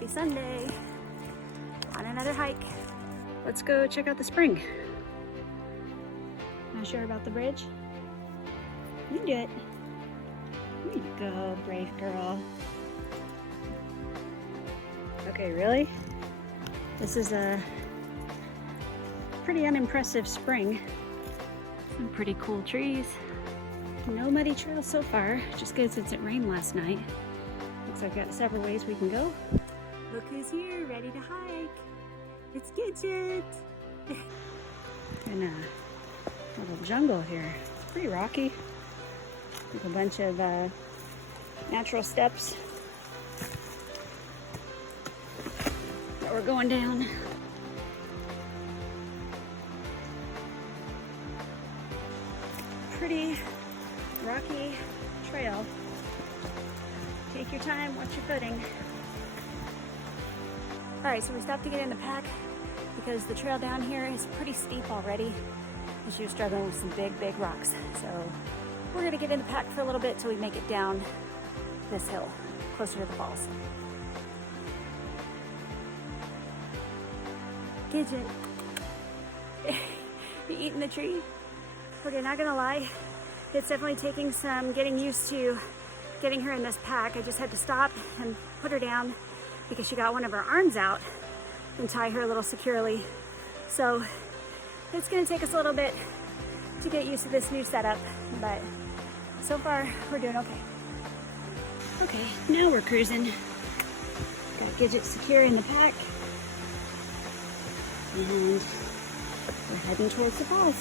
Happy Sunday on another hike. Let's go check out the spring. Not sure about the bridge? You can do it. There you go, brave girl. Okay, really? This is a pretty unimpressive spring. Some pretty cool trees. No muddy trails so far, just good since it rained last night. Looks like I've got several ways we can go. Look who's here, ready to hike. It's Gidget. In a little jungle here. It's pretty rocky. With a bunch of natural steps that we're going down. Pretty rocky trail. Take your time, watch your footing. All right, so we stopped to get in the pack because the trail down here is pretty steep already and she was struggling with some big rocks. So we're gonna get in the pack for a little bit till we make it down this hill, closer to the falls. Gidget, you eating the tree? Okay, not gonna lie, it's definitely taking some getting used to getting her in this pack. I just had to stop and put her down because she got one of her arms out and tie her a little securely. So it's gonna take us a little bit to get used to this new setup, but so far we're doing okay. Okay, now we're cruising. Got Gidget secure in the pack. And we're heading towards the falls.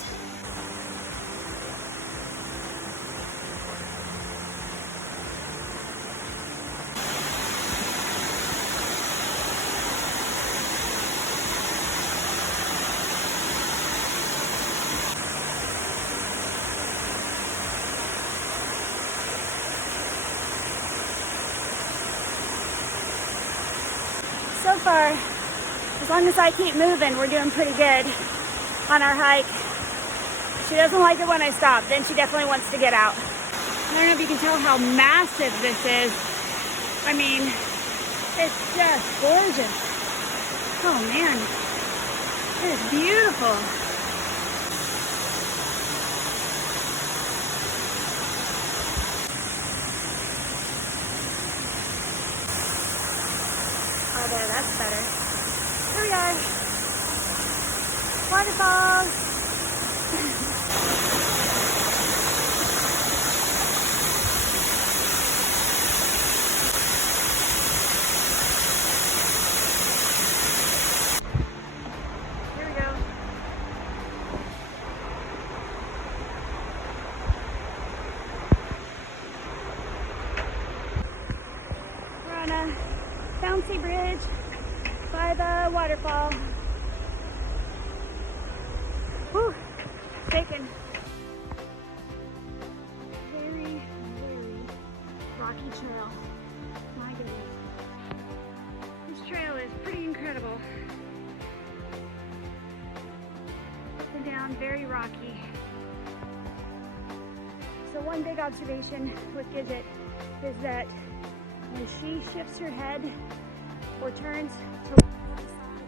So far, as long as I keep moving, we're doing pretty good on our hike. She doesn't like it when I stop, then she definitely wants to get out. I don't know if you can tell how massive this is. I mean, it's just gorgeous. Oh man, it is beautiful. Oh, there, that's better. Here we are. Waterfalls. Here we go. We're on a bouncy bridge by the waterfall. Whew, shaking. Very rocky trail. My goodness. This trail is pretty incredible. Up and down, very rocky. So one big observation with Gidget is that when she shifts her head or turns to the other side,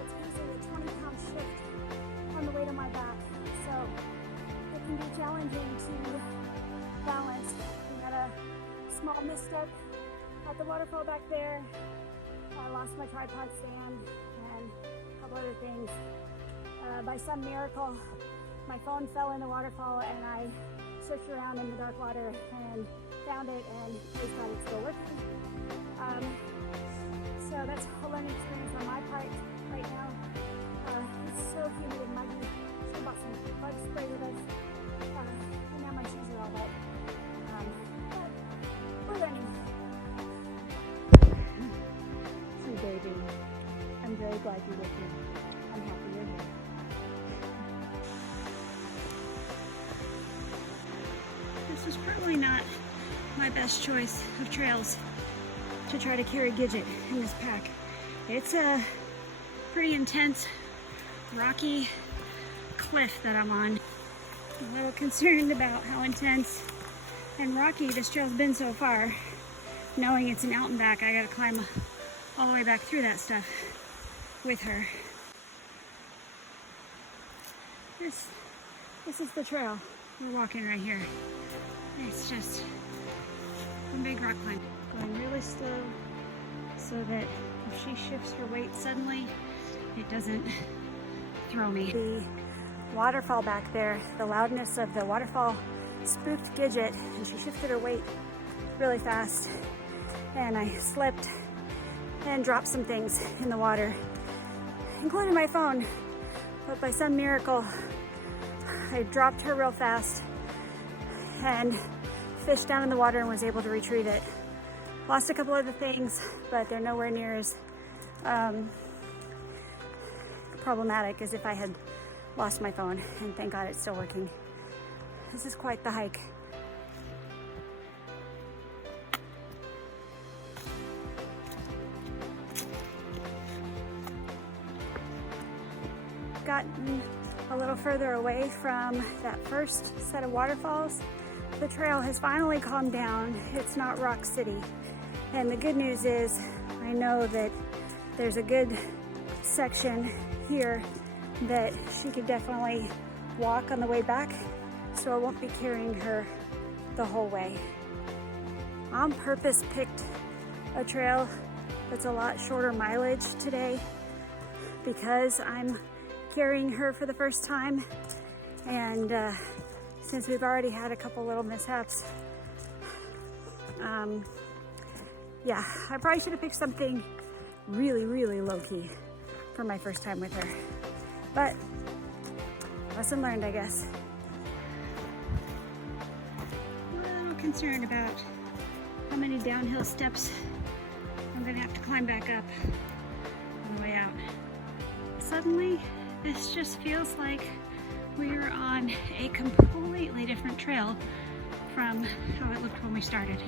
it's usually a 20-pound shift on the way to my back. So it can be challenging to balance. We had a small misstep at the waterfall back there. I lost my tripod stand and a couple other things. By some miracle, my phone fell in the waterfall and I searched around in the dark water and found it, and praise God, it's still working. So that's a learning experience on my part right now. It's so humid and muggy. Should bought some bug spray with us. And now my shoes are all wet. But we're learning. Sweet baby, I'm very glad you're with me. I'm happy you're here. This is probably not my best choice of trails to try to carry Gidget in this pack. It's a pretty intense, rocky cliff that I'm on. I'm a little concerned about how intense and rocky this trail's been so far. Knowing it's an out and back, I gotta climb all the way back through that stuff with her. This is the trail we're walking right here. It's just one big rock climb. Going really slow so that if she shifts her weight suddenly, it doesn't throw me. The waterfall back there, the loudness of the waterfall spooked Gidget, and she shifted her weight really fast, and I slipped and dropped some things in the water, including my phone. But by some miracle, I dropped her real fast and fished down in the water and was able to retrieve it. Lost a couple other things, but they're nowhere near as problematic as if I had lost my phone, and thank God it's still working. This is quite the hike. Gotten a little further away from that first set of waterfalls. The trail has finally calmed down. It's not Rock City. And the good news is I know that there's a good section here that she could definitely walk on the way back, so I won't be carrying her the whole way. On purpose picked a trail that's a lot shorter mileage today because I'm carrying her for the first time, and since we've already had a couple little mishaps, yeah, I probably should have picked something really low-key for my first time with her, but lesson learned, I guess. I'm a little concerned about how many downhill steps I'm gonna have to climb back up on the way out. Suddenly, this just feels like we're on a completely different trail from how it looked when we started.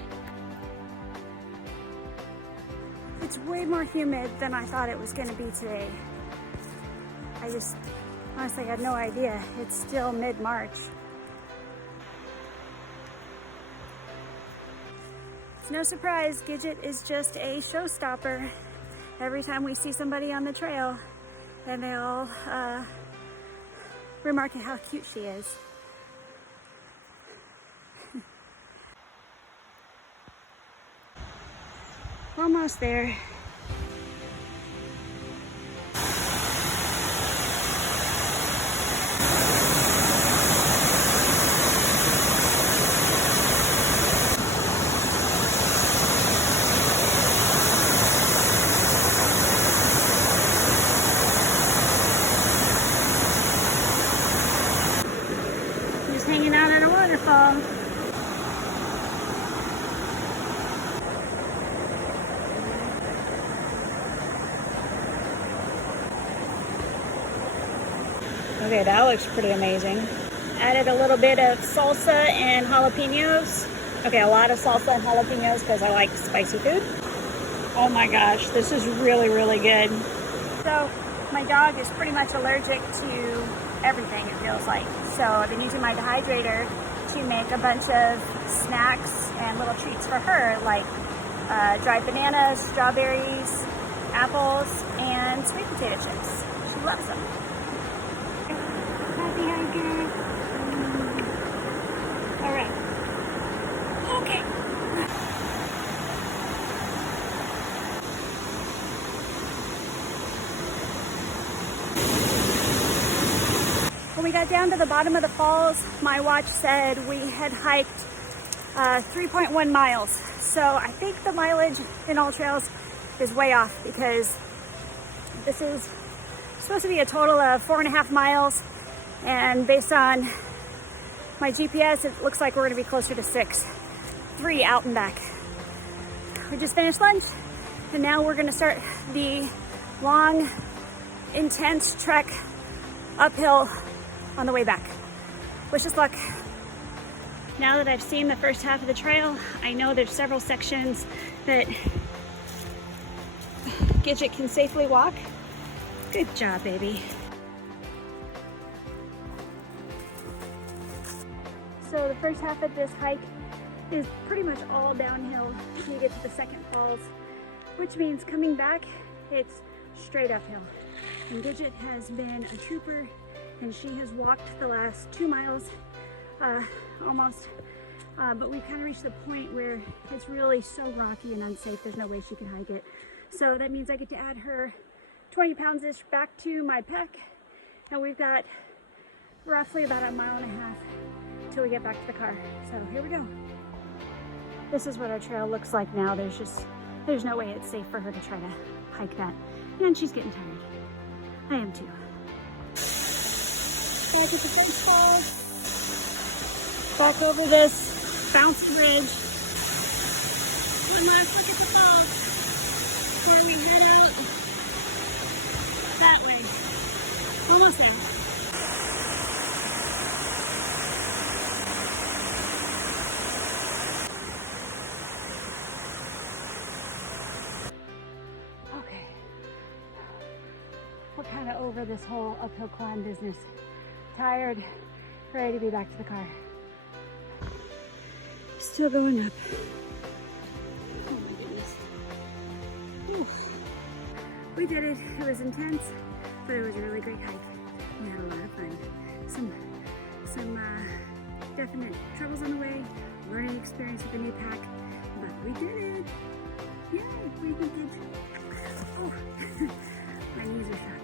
It's way more humid than I thought it was going to be today. I just honestly had no idea. It's still mid-March. It's no surprise, Gidget is just a showstopper. Every time we see somebody on the trail, and they all remark at how cute she is. Almost there. Just hanging out at a waterfall. Okay, that looks pretty amazing. Added a little bit of salsa and jalapenos. Okay, a lot of salsa and jalapenos because I like spicy food. Oh my gosh, this is really good. So my dog is pretty much allergic to everything, it feels like. So I've been using my dehydrator to make a bunch of snacks and little treats for her, like dried bananas, strawberries, apples, and sweet potato chips. She loves them. Happy hiker. All right. Okay. When we got down to the bottom of the falls, my watch said we had hiked 3.1 miles. So I think the mileage in all trails is way off because this is supposed to be a total of 4.5 miles. And based on my GPS, it looks like we're gonna be closer to 6. 3 out and back. We just finished lunch, and now we're gonna start the long, intense trek uphill on the way back. Wish us luck. Now that I've seen the first half of the trail, I know there's several sections that Gidget can safely walk. Good job, baby. So the first half of this hike is pretty much all downhill until you get to the second falls. which means coming back, it's straight uphill. And Gidget has been a trooper, and she has walked the last 2 miles almost, but we kind of reached the point where it's really so rocky and unsafe, there's no way she can hike it. So that means I get to add her 20 pounds-ish back to my pack, and we've got roughly about 1.5 miles till we get back to the car. So here we go. This is what our trail looks like now. There's no way it's safe for her to try to hike that. And she's getting tired. I am too. Back at the Suter Falls. Back over this bounce bridge. One last look at the falls before we head out that way. Almost there. Okay. We're kind of over this whole uphill climb business. Tired, ready to be back to the car. Still going up. Oh my goodness. Whew. We did it. It was intense, but it was a really great hike. We had a lot of fun. Some definite troubles on the way, learning experience with the new pack, but we did it. Yay, we did it. Oh, my knees are shot.